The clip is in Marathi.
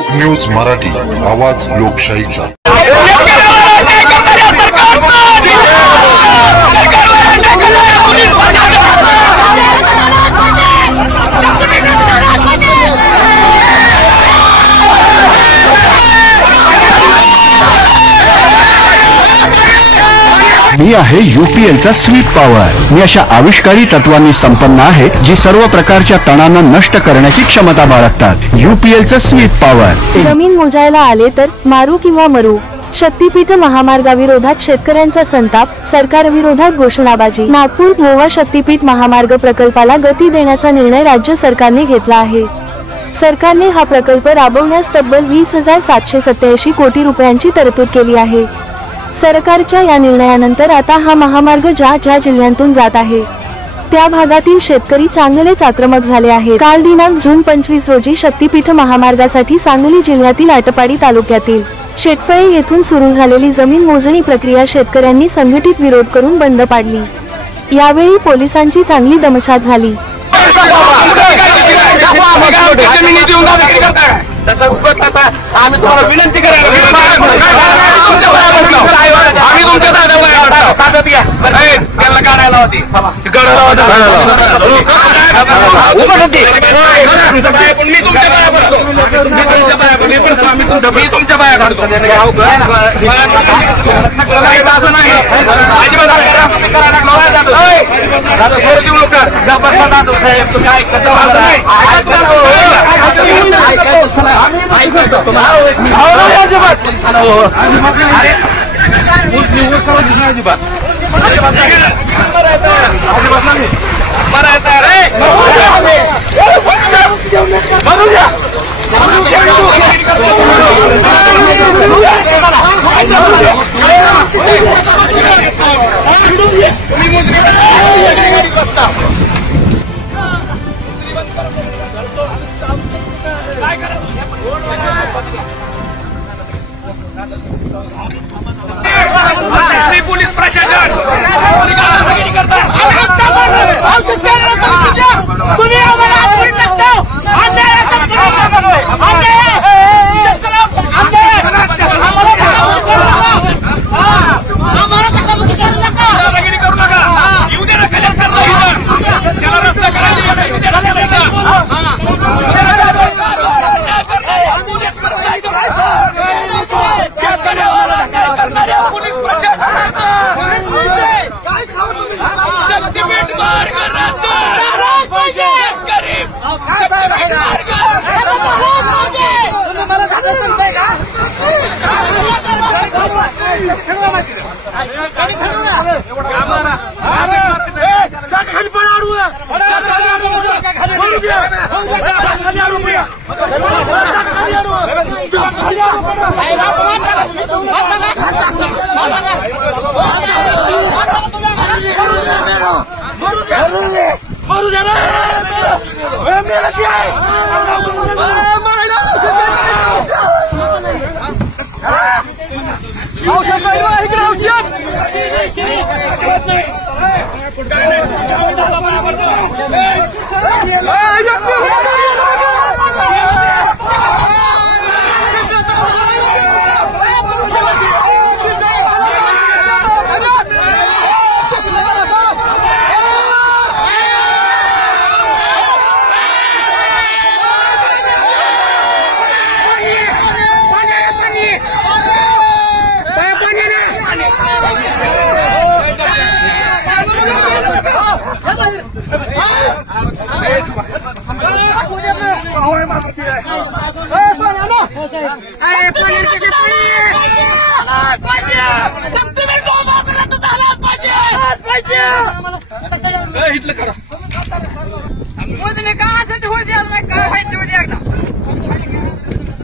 लोक न्यूज मराठी, आवाज लोकशाहीचा। मी आहे यूपीएलचा स्वीप पॉवर। मी अशा आविष्कारी तत्वांनी संपन्न आहे जी सर्व प्रकारच्या तणांना नष्ट करण्याची क्षमता बाळगतात। यूपीएलचा स्वीप पॉवर। जमीन मोजायला आले तर मारू किंवा मरू। शक्तीपीठ महामार्गाविरोधात शेतकऱ्यांचा संताप, सरकारविरोधात घोषणाबाजी। नागपूर गोवा शक्तीपीठ महामार्ग प्रकल्पाला गती देण्याचा निर्णय राज्य सरकारने घेतला आहे। सरकारने हा प्रकल्प राबवण्यास तब्बल 20,787 कोटी रुपयांची तरतूद केली आहे। सरकारच्या या निर्णयानंतर आता हा महामार्ग ज्या जिल्ह्यांतून जात आहे त्या भागातील शेतकरी चांगलेच आक्रमक झाले आहेत। काल दिनांक जून 25 रोजी शक्तीपीठ महामार्गासाठी सांगली जिल्ह्यातील आटपाडी तालुक्यातील शेटफळे येथून सुरू झालेली जमीन मोजणी प्रक्रिया शेतकऱ्यांनी संघटित विरोध करून बंद पाडली। यावेळी पोलिसांची चांगली दमछाक झाली। आम्ही तुम्हाला विनंती करायला काढायला होती मी तुमच्या बाया काढतो असं नाही पोलीस प्रशासन तुम्ही आम्हाला करू नका। येऊ दे ना कलेक्टर, त्याला रस्ता पोलीस शक्तीपीठ मार्ग इथलं करा मोदीने काय असेल ते होऊ द्यायला काय माहिती